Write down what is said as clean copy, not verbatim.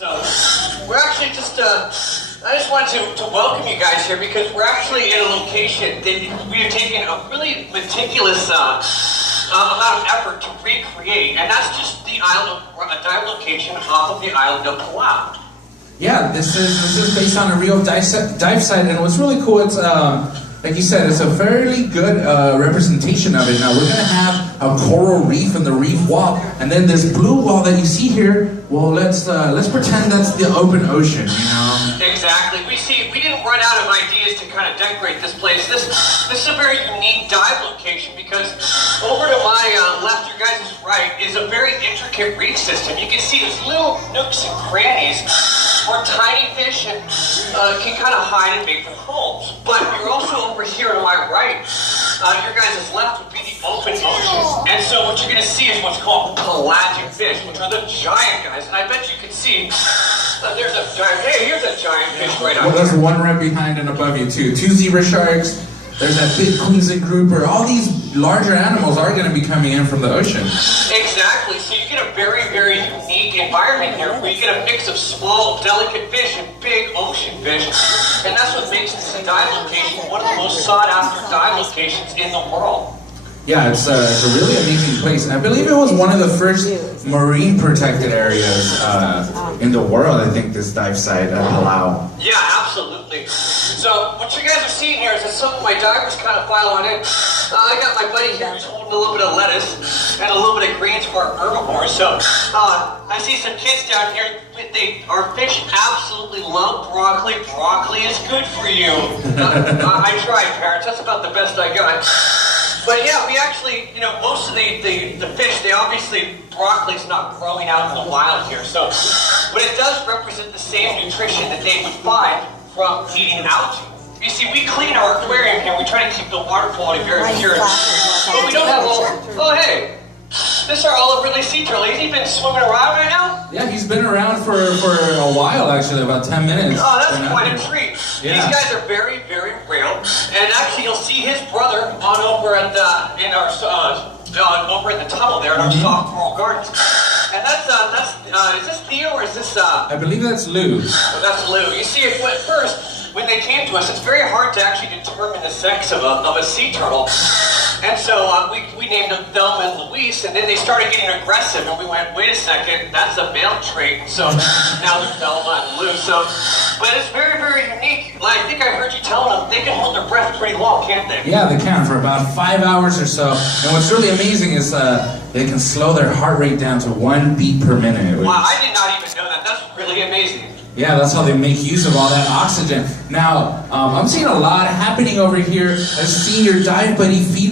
So, we're actually I just wanted to welcome you guys here because we're actually in a location that we have taken a really meticulous amount of effort to recreate, and that's just a dive location off of the island of Palau. Yeah, this is based on a real dive site, and what's really cool, it's like you said, it's a fairly good representation of it. Now we're gonna have a coral reef and the reef wall, and then this blue wall that you see here. Well, let's pretend that's the open ocean, you know? Exactly. We didn't run out of ideas to kind of decorate this place. This is a very unique dive location because over to my left, your guys' right, is a very intricate reef system. You can see there's little nooks and crannies where tiny fish can kind of hide and make their homes. But you're also over here to my right. Your guys' left would be the open ocean. And so what you're going to see is what's called pelagic fish, which are the giant guys. And I bet you can see there's a giant, hey, here's a giant fish right out there. Well, there's here. one right behind and above you too. 2 zebra sharks. There's that big queensland grouper. All these larger animals are going to be coming in from the ocean. Exactly. So you get a very, very unique environment here where you get a mix of small, delicate fish and big ocean fish. And that's what makes this dive location one of the most sought-after dive locations in the world. Yeah, it's a really amazing place. I believe it was one of the first marine protected areas in the world, I think, this dive site at Palau. Yeah, absolutely. So what you guys are seeing here is that some of my divers kind of file on in. I got my buddy here who's holding a little bit of lettuce and a little bit of greens for our herbivores. So I see some kids down here. Our fish absolutely love broccoli. Broccoli is good for you. I tried, parents. That's about the best I got. But yeah, we actually, most of the fish, they obviously, broccoli's not growing out in the wild here. So, but it does represent the same nutrition that they would find from eating algae. You see, we clean our aquarium here. We try to keep the water quality very pure. But we don't have oh hey, this is our olive ridley sea turtle. Has he been swimming around right now? Yeah, he's been around for a while, actually, about 10 minutes. Oh, that's quite a treat. Yeah. These guys are very, very real. And actually, you'll see his brother on over at over in the tunnel there in our soft coral gardens. And that's is this Theo or is this I believe that's Lou. Oh, that's Lou. You see, at first, when they came to us, it's very hard to actually determine the sex of a sea turtle. And so we named them Thelma and Louise, and then they started getting aggressive, and we went, wait a second, that's a male trait. So now they're Thelma and Lou. So, but it's very, very unique. Like, I think I heard you telling them they can hold their breath pretty long, can't they? Yeah, they can for about 5 hours or so. And what's really amazing is they can slow their heart rate down to 1 beat per minute. Wow, I did not even know that. That's really amazing. Yeah, that's how they make use of all that oxygen. Now, I'm seeing a lot happening over here. I've seen your dive buddy feed